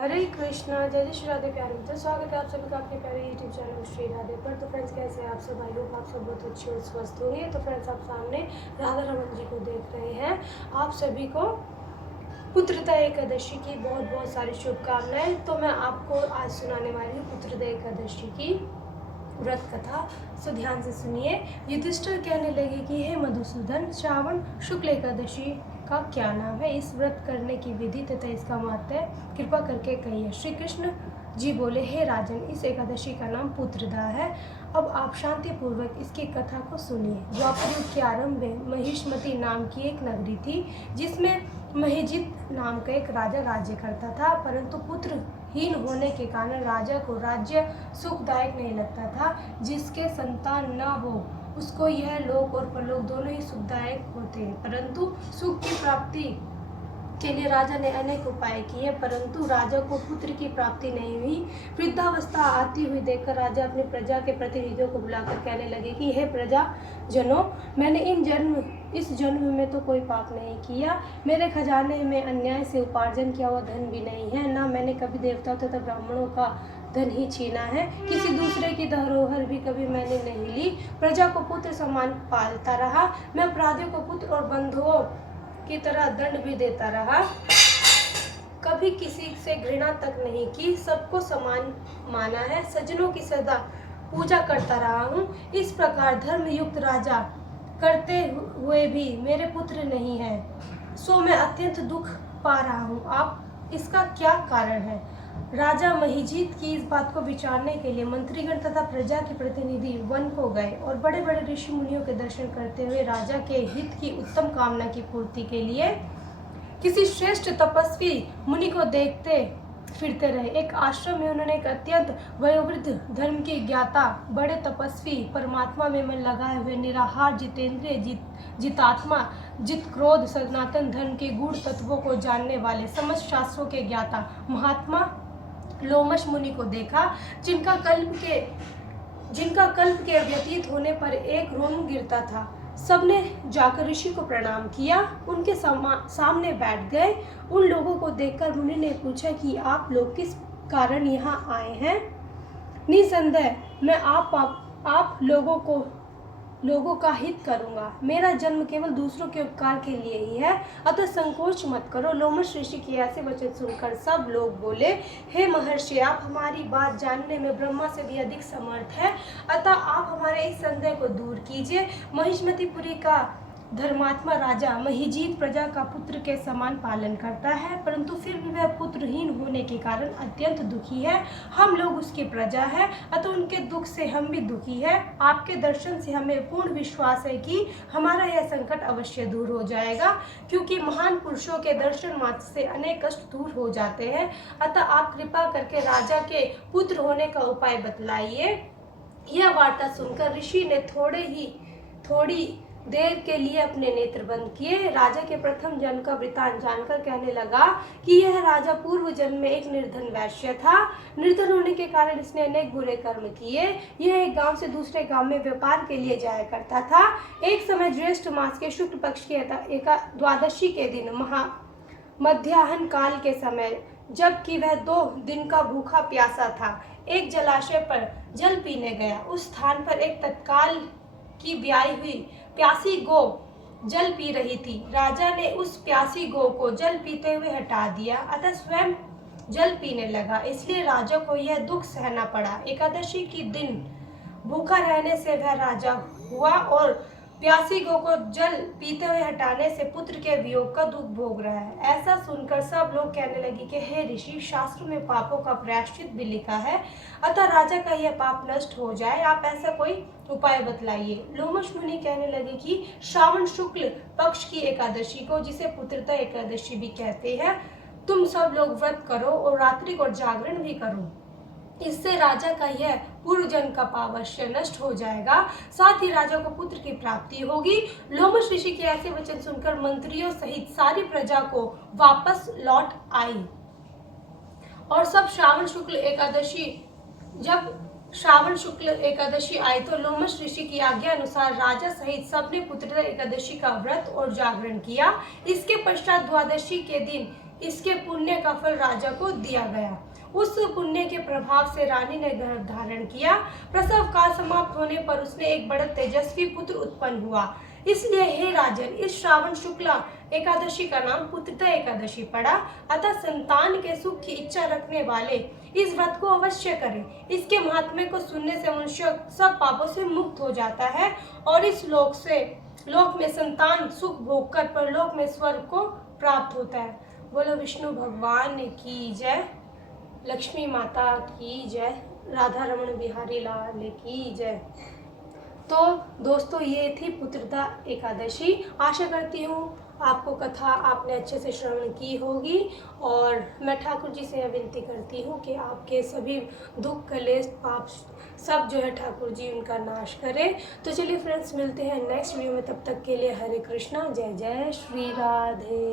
हरे कृष्णा, जय जय श्री राधे। प्यारे मित्र, स्वागत है आप सभी का अपने प्यारे यूट्यूब चैनल श्री राधे पर। तो फ्रेंड्स, कैसे हैं आप सब? आई होप आप सब बहुत अच्छे और स्वस्थ होंगे। तो फ्रेंड्स, आप सामने राधा रमन जी को देख रहे हैं। आप सभी को पुत्रदा एकादशी की बहुत बहुत सारी शुभकामनाएं। तो मैं आपको आज सुनाने वाली हूँ पुत्रदा एकादशी की व्रत कथा। सो ध्यान से सुनिए। युधिष्ठिर कहने लगे कि हे मधुसूदन, श्रावण शुक्ल एकादशी का क्या नाम है, इस व्रत करने की विधि तथा इसका महत्व कृपा करके कहिए। श्री कृष्ण जी बोले, हे राजन, इस एकादशी का नाम पुत्रदा है। अब आप शांति पूर्वक इसकी कथा को सुनिए। द्वापर युग के आरंभ में महिष्मती नाम की एक नगरी थी, जिसमें महिजित नाम का एक राजा राज्य करता था। परंतु पुत्रहीन होने के कारण राजा को राज्य सुखदायक नहीं लगता था। जिसके संतान न हो उसको यह लोक और परलोक दोनों ही सुखदायक होते हैं। परंतु सुख की प्राप्ति के लिए राजा ने अनेक उपाय किए, परंतु राजा को पुत्र की प्राप्ति नहीं हुई। वृद्धावस्था आती हुई देखकर राजा अपनी प्रजा के प्रतिनिधियों को बुलाकर कहने लगे कि हे प्रजा जनों, मैंने इस जन्म में तो कोई पाप नहीं किया। मेरे खजाने में अन्याय से उपार्जन किया हुआ धन भी नहीं है। न मैंने कभी देवताओं तथा ब्राह्मणों का धन ही छीना है। किसी दूसरे की धरोहर भी कभी मैंने नहीं ली। प्रजा को पुत्र समान पालता रहा। मैं अपराधियों को पुत्र और बंधुओं की तरह दंड भी देता रहा। कभी किसी से घृणा तक नहीं की। सबको समान माना है। सज्जनों की सदा पूजा करता रहा हूँ। इस प्रकार धर्म युक्त राजा करते हुए भी मेरे पुत्र नहीं है, सो मैं अत्यंत दुख पा रहा हूँ। आप इसका क्या कारण है? राजा महिजीत की इस बात को विचारने के लिए मंत्रीगण तथा प्रजा के प्रतिनिधि वन को गए और बड़े बड़े ऋषि मुनियों के दर्शन करते हुए राजा के हित की उत्तम कामना की पूर्ति के लिए किसी श्रेष्ठ तपस्वी मुनि को देखते फिरते रहे। एक आश्रम में उन्होंने एक अत्यंत वयोवृद्ध धर्म के ज्ञाता, बड़े तपस्वी, परमात्मा में मन लगाए हुए, निराहार, जितेंद्रिय, जितात्मा, जित क्रोध, सनातन धर्म के गूढ़ तत्वों को जानने वाले, समस्त शास्त्रों के ज्ञाता महात्मा लोमश मुनि को देखा, जिनका कल्प के व्यतीत होने पर एक रोम गिरता था। सबने जाकर ऋषि को प्रणाम किया, उनके सामने बैठ गए। उन लोगों को देखकर मुनि ने पूछा कि आप लोग किस कारण यहाँ आए हैं? निसंदेह मैं आप लोगों का हित करूंगा। मेरा जन्म केवल दूसरों के उपकार के लिए ही है, अतः संकोच मत करो। लोमश ऋषि के ऐसे वचन सुनकर सब लोग बोले, हे महर्षि, आप हमारी बात जानने में ब्रह्मा से भी अधिक समर्थ है, अतः आप हमारे इस संदेह को दूर कीजिए। महिष्मतीपुरी का धर्मात्मा राजा महिजीत प्रजा का पुत्र के समान पालन करता है, परंतु फिर भी वह पुत्रहीन होने के कारण अत्यंत दुखी है। हम लोग उसकी प्रजा है, अतः उनके दुख से हम भी दुखी है। आपके दर्शन से हमें पूर्ण विश्वास है कि हमारा यह संकट अवश्य दूर हो जाएगा, क्योंकि महान पुरुषों के दर्शन मात्र से अनेक कष्ट दूर हो जाते हैं। अतः आप कृपा करके राजा के पुत्र होने का उपाय बतलाइए। यह वार्ता सुनकर ऋषि ने थोड़ी देर के लिए अपने नेत्र बंद किए। राजा के प्रथम जन्म का वृतांत जानकर कहने लगा कि यह राजा पूर्व जन्म में एक निर्धन वैश्य था। निर्धन होने के कारण इसने अनेक बुरे कर्म किए। यह एक गांव से दूसरे गांव में व्यापार के लिए जाया करता था। एक समय ज्येष्ठ मास के शुक्ल पक्ष की द्वादशी के दिन मध्याह्न काल के समय, जबकि वह 2 दिन का भूखा प्यासा था, एक जलाशय पर जल पीने गया। उस स्थान पर एक तत्काल की ब्याई हुई प्यासी गौ जल पी रही थी। राजा ने उस प्यासी गौ को जल पीते हुए हटा दिया, अतः स्वयं जल पीने लगा। इसलिए राजा को यह दुख सहना पड़ा। एकादशी की दिन भूखा रहने से वह राजा हुआ और प्यासी गौ को जल पीते हुए हटाने से पुत्र के वियोग का दुख भोग रहा है। ऐसा सुनकर सब लोग कहने लगे कि हे ऋषि, शास्त्रों में पापों का प्रायश्चित भी लिखा है, अतः राजा का यह पाप नष्ट हो जाए, आप ऐसा कोई उपाय बतलाइए। लोमश मुनि कहने लगे कि श्रावण शुक्ल पक्ष की एकादशी को, जिसे पुत्रदा एकादशी भी कहते हैं, तुम सब लोग व्रत करो और रात्रि को जागरण भी करो। इससे राजा का यह पूर्व जन्म का पाप अवश्य नष्ट हो जाएगा, साथ ही राजा को पुत्र की प्राप्ति होगी। लोमश ऋषि के ऐसे वचन सुनकर मंत्रियों सहित सारी प्रजा को वापस लौट आई और जब श्रावण शुक्ल एकादशी आई तो लोमश ऋषि की आज्ञा अनुसार राजा सहित सबने पुत्रदा एकादशी का व्रत और जागरण किया। इसके पश्चात द्वादशी के दिन इसके पुण्य का फल राजा को दिया गया। उस पुण्य के प्रभाव से रानी ने गर्भ धारण किया। प्रसव काल समाप्त होने पर उसने एक बड़ा तेजस्वी पुत्र उत्पन्न हुआ। इसलिए हे राजन, इस श्रावण शुक्ला एकादशी का नाम पुत्रदा एकादशी पड़ा। अतः संतान के सुख की इच्छा रखने वाले इस व्रत को अवश्य करें। इसके महात्म्य को सुनने से मनुष्य सब पापों से मुक्त हो जाता है और इस लोक में संतान सुख भोग कर परलोक में स्वर्ग को प्राप्त होता है। बोलो विष्णु भगवान की जय, लक्ष्मी माता की जय, राधा रमण बिहारी लाल की जय। तो दोस्तों, ये थी पुत्रदा एकादशी। आशा करती हूँ आपको कथा आपने अच्छे से श्रवण की होगी और मैं ठाकुर जी से विनती करती हूँ कि आपके सभी दुख कलेश पाप सब जो है ठाकुर जी उनका नाश करें। तो चलिए फ्रेंड्स, मिलते हैं नेक्स्ट वीडियो में। तब तक के लिए हरे कृष्णा, जय जय श्री राधे।